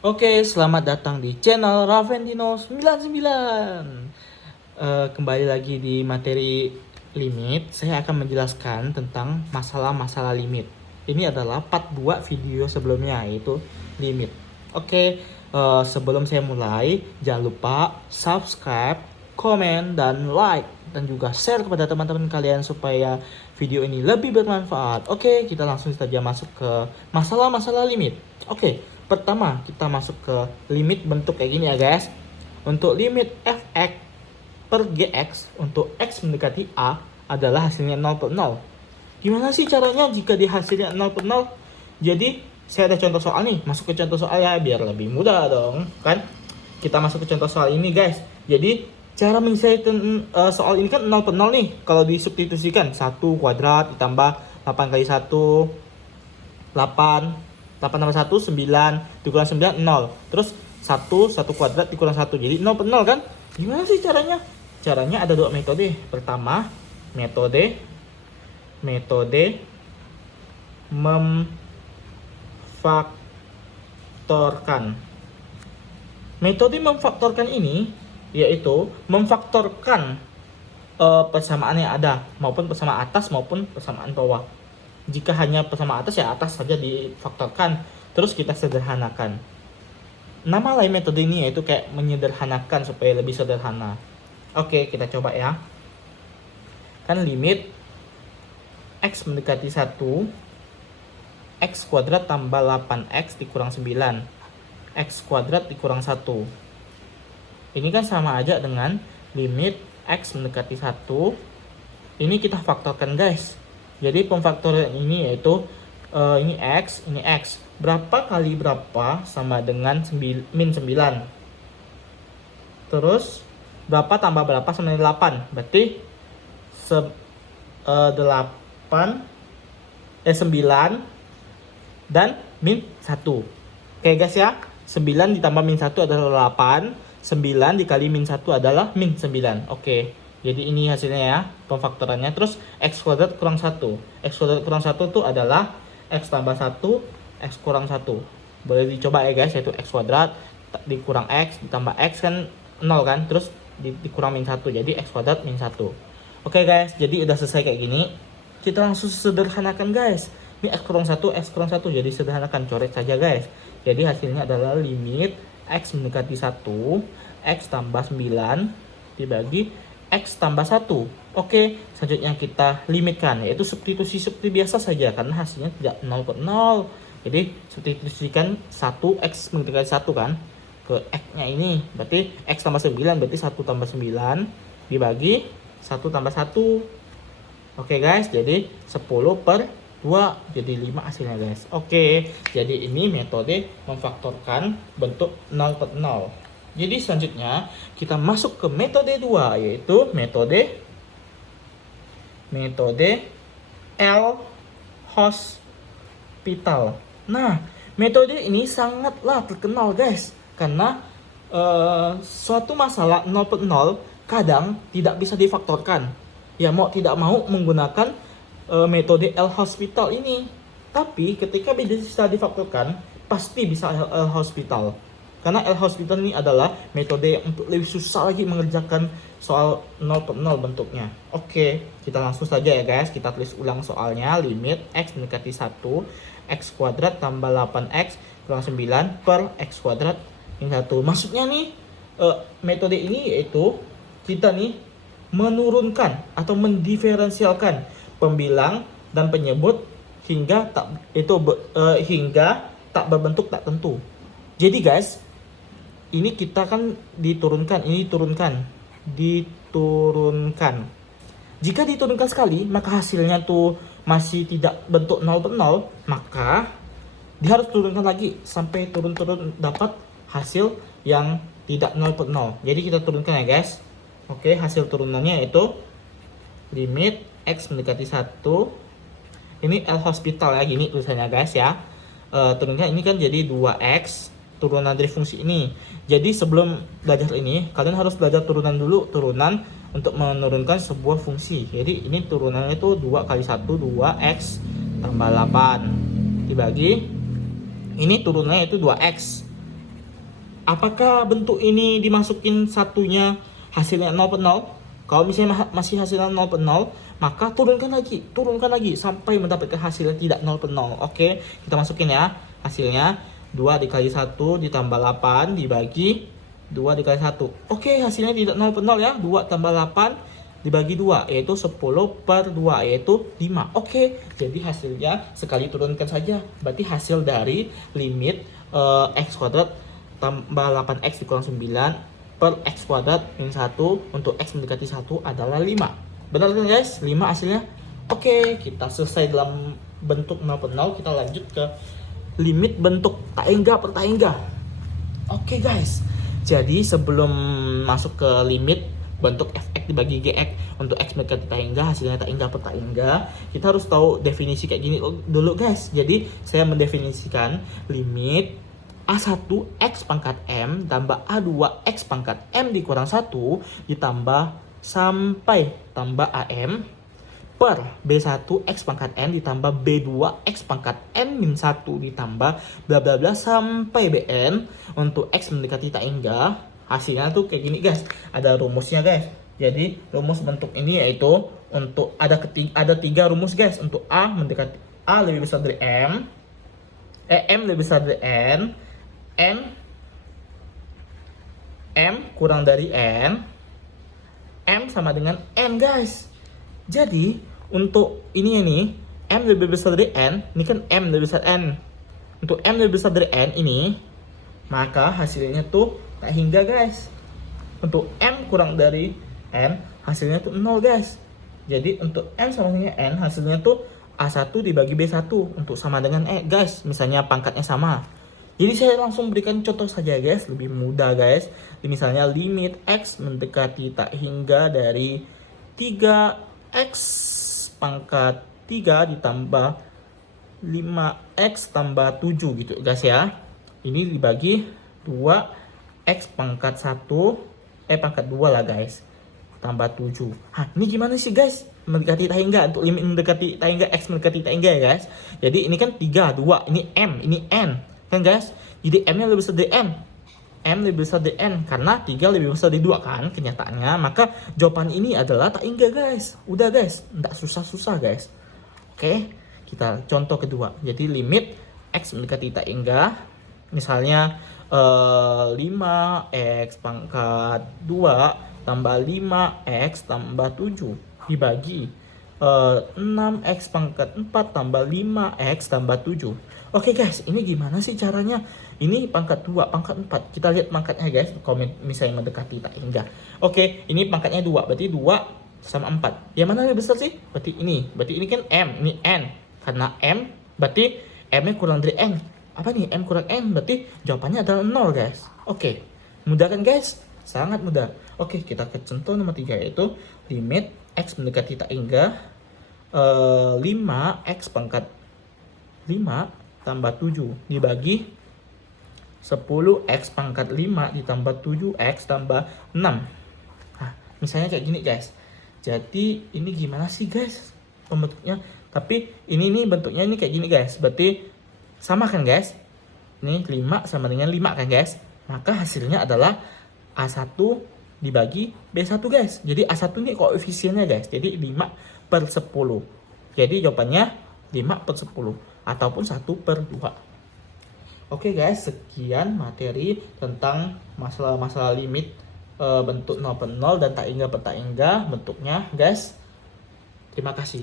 Oke, selamat datang di channel Ravendino 99. Kembali lagi di materi limit. Saya akan menjelaskan tentang masalah-masalah limit. Ini adalah part 2 video sebelumnya, yaitu limit. Oke, sebelum saya mulai, jangan lupa subscribe, komen, dan like, dan juga share kepada teman-teman kalian supaya video ini lebih bermanfaat. Oke, kita langsung saja masuk ke masalah-masalah limit. Oke, pertama kita masuk ke limit bentuk kayak gini ya guys. Untuk limit fx per gx untuk x mendekati a adalah hasilnya 0 per 0. Gimana sih caranya jika di hasilnya 0 per 0? Jadi saya ada contoh soal nih, masuk ke contoh soal ya biar lebih mudah dong kan. Kita masuk ke contoh soal ini guys. Jadi cara menyelesaikan soal ini kan 0 per 0 nih. Kalau disubstitusikan 1 kuadrat ditambah 8 kali 1 8 8 tambah 1 9 dikurang 9 0. Terus 1 kuadrat dikurang 1 jadi 0 per 0 kan? Gimana sih caranya? Caranya ada dua metode. Pertama, metode memfaktorkan. Metode memfaktorkan ini yaitu memfaktorkan persamaan yang ada maupun persamaan atas maupun persamaan bawah. Jika hanya persamaan atas ya atas saja difaktorkan, terus kita sederhanakan. Nama lain metode ini yaitu kayak menyederhanakan supaya lebih sederhana. Oke, kita coba ya. Kan limit x mendekati 1, x kuadrat tambah 8x dikurang 9, x kuadrat dikurang 1. Ini kan sama aja dengan limit x mendekati 1. Ini kita faktorkan guys. Jadi pemfaktorian ini yaitu ini x, ini x. Berapa kali berapa sama dengan min 9. Terus berapa tambah berapa sama dengan 8. Berarti 9 dan min 1. Oke guys ya. 9 ditambah min 1 adalah 8. 9 dikali min 1 adalah min 9. Oke. Jadi ini hasilnya ya, pemfaktorannya. Terus x kuadrat kurang 1. X kuadrat kurang 1 itu adalah x tambah 1, x kurang 1. Boleh dicoba ya guys, yaitu x kuadrat dikurang x ditambah x kan 0 kan. Terus dikurang min 1, jadi x kuadrat min 1. Oke guys, jadi udah selesai kayak gini. Kita langsung sederhanakan guys. Ini x kurang 1, x kurang 1. Jadi sederhanakan, coret saja guys. Jadi hasilnya adalah limit x mendekati 1, x tambah 9 dibagi x tambah 1. Oke, selanjutnya kita limitkan, yaitu substitusi seperti biasa saja karena hasilnya tidak 0 per 0. Jadi substitusikan 1x mendekati 1 kan ke x-nya ini. Berarti x tambah 9 berarti 1 tambah 9 dibagi 1 tambah 1. Oke guys, jadi 10 per 2 jadi 5 hasilnya guys. Oke, jadi ini metode memfaktorkan bentuk 0 per 0. Jadi selanjutnya kita masuk ke metode 2 yaitu metode L-Hospital. Nah, metode ini sangatlah terkenal guys karena suatu masalah 0 per 0 kadang tidak bisa difaktorkan. Ya mau tidak mau menggunakan metode L-Hospital ini. Tapi ketika bisa difaktorkan pasti bisa L-Hospital. Karena L-Hospital ini adalah metode yang untuk lebih susah lagi mengerjakan soal 0 per 0 bentuknya. Oke, kita langsung saja ya guys. Kita tulis ulang soalnya. Limit x mendekati 1, x kuadrat tambah 8x kurang 9 per x kuadrat min 1. Maksudnya nih, metode ini yaitu kita nih menurunkan atau mendiferensialkan pembilang dan penyebut hingga tak berbentuk tak tentu. Jadi guys, ini kita kan diturunkan. Jika diturunkan sekali, maka hasilnya tuh masih tidak bentuk 0 per 0, maka dia harus turunkan lagi sampai turun-turun dapat hasil yang tidak 0 per 0. Jadi kita turunkan ya guys. Oke, hasil turunannya yaitu limit x mendekati 1. Ini L-Hospital ya, gini tulisannya guys ya. Turunkan ini kan jadi 2x turunan dari fungsi ini. Jadi sebelum belajar ini, kalian harus belajar turunan dulu, turunan untuk menurunkan sebuah fungsi. Jadi ini turunannya itu 2 kali 1, 2x tambah 8 dibagi ini turunannya itu 2x Apakah bentuk ini dimasukin satunya hasilnya 0 per 0? Kalau misalnya masih hasilnya 0 per 0, maka turunkan lagi sampai mendapatkan hasilnya tidak 0 per 0. Oke, kita masukin ya. Hasilnya 2 dikali 1 ditambah 8 dibagi 2 dikali 1. Oke, hasilnya tidak 0 per 0 ya. 2 tambah 8 dibagi 2 yaitu 10 per 2 yaitu 5. Oke, jadi hasilnya sekali turunkan saja. Berarti hasil dari limit x kuadrat tambah 8x dikurang 9 per x kuadrat min 1 untuk x mendekati 1 adalah 5. Benar kan guys? 5 hasilnya. Oke, kita selesai dalam bentuk 0 per 0. Kita lanjut ke limit bentuk taengga per taengga. Oke guys, jadi sebelum masuk ke limit bentuk fx dibagi gx untuk x mendekati taengga, hasilnya taengga per taengga, kita harus tahu definisi kayak gini dulu guys. Jadi saya mendefinisikan limit A1 X pangkat M tambah A2 X pangkat M dikurang 1 ditambah sampai tambah AM per B1 X pangkat N ditambah B2 X pangkat N min 1 ditambah bla bla bla sampai Bn untuk X mendekati tak hingga. Hasilnya tuh kayak gini guys. Ada rumusnya guys. Jadi rumus bentuk ini yaitu untuk ada 3 rumus guys. Untuk A mendekati A lebih besar dari M, M lebih besar dari N, M kurang dari N, M sama dengan N guys. Jadi untuk ini M lebih besar dari N, ini kan M lebih besar N. Untuk M lebih besar dari N ini, maka hasilnya tuh tak hingga guys. Untuk M kurang dari N, hasilnya tuh 0 guys. Jadi untuk M sama dengan N, hasilnya tuh A1 dibagi B1 untuk sama dengan E guys. Misalnya pangkatnya sama. Jadi saya langsung berikan contoh saja guys, lebih mudah guys. Misalnya limit X mendekati tak hingga dari 3X pangkat 3 ditambah 5X tambah 7 gitu guys ya. Ini dibagi 2X pangkat 1, pangkat 2 lah guys, tambah 7. Ini gimana sih guys? Mendekati tak hingga, untuk limit mendekati tak hingga, X mendekati tak hingga ya guys. Jadi ini kan 3, 2, ini M, ini N. Kan guys, jadi M nya lebih besar dari N, M lebih besar dari N, karena 3 lebih besar dari 2 kan kenyataannya. Maka jawaban ini adalah tak hingga guys. Udah guys, nggak susah-susah guys. Oke, kita contoh kedua. Jadi limit X mendekati tak hingga, misalnya 5X pangkat 2 tambah 5X tambah 7 dibagi 6X pangkat 4 tambah 5X tambah 7. Oke guys, ini gimana sih caranya? Ini pangkat 2, pangkat 4. Kita lihat pangkatnya guys, kalau misalnya mendekati tak hingga. Oke, ini pangkatnya 2, berarti 2 sama 4. Yang mana lebih besar sih? Berarti ini kan M, ini N. Karena M, berarti M-nya kurang dari N. Apa nih? M kurang N, berarti jawabannya adalah 0 guys. Oke, mudah kan guys? Sangat mudah. Oke, kita ke contoh nomor 3 yaitu limit X mendekati tak hingga 5X pangkat 5 tambah 7 dibagi 10X pangkat 5 ditambah 7X tambah 6. Misalnya kayak gini guys. Jadi ini gimana sih guys pembentuknya? Tapi ini nih bentuknya ini kayak gini guys. Berarti sama kan guys? Ini 5 sama dengan 5 kan guys? Maka hasilnya adalah A1 dibagi B1 guys. Jadi A1 ini koefisiennya guys. Jadi 5 per 10. Jadi jawabannya 5 per 10 ataupun 1 per 2. Oke guys, sekian materi tentang masalah-masalah limit bentuk 0 per 0 dan tak hingga per tak hingga bentuknya guys. Terima kasih.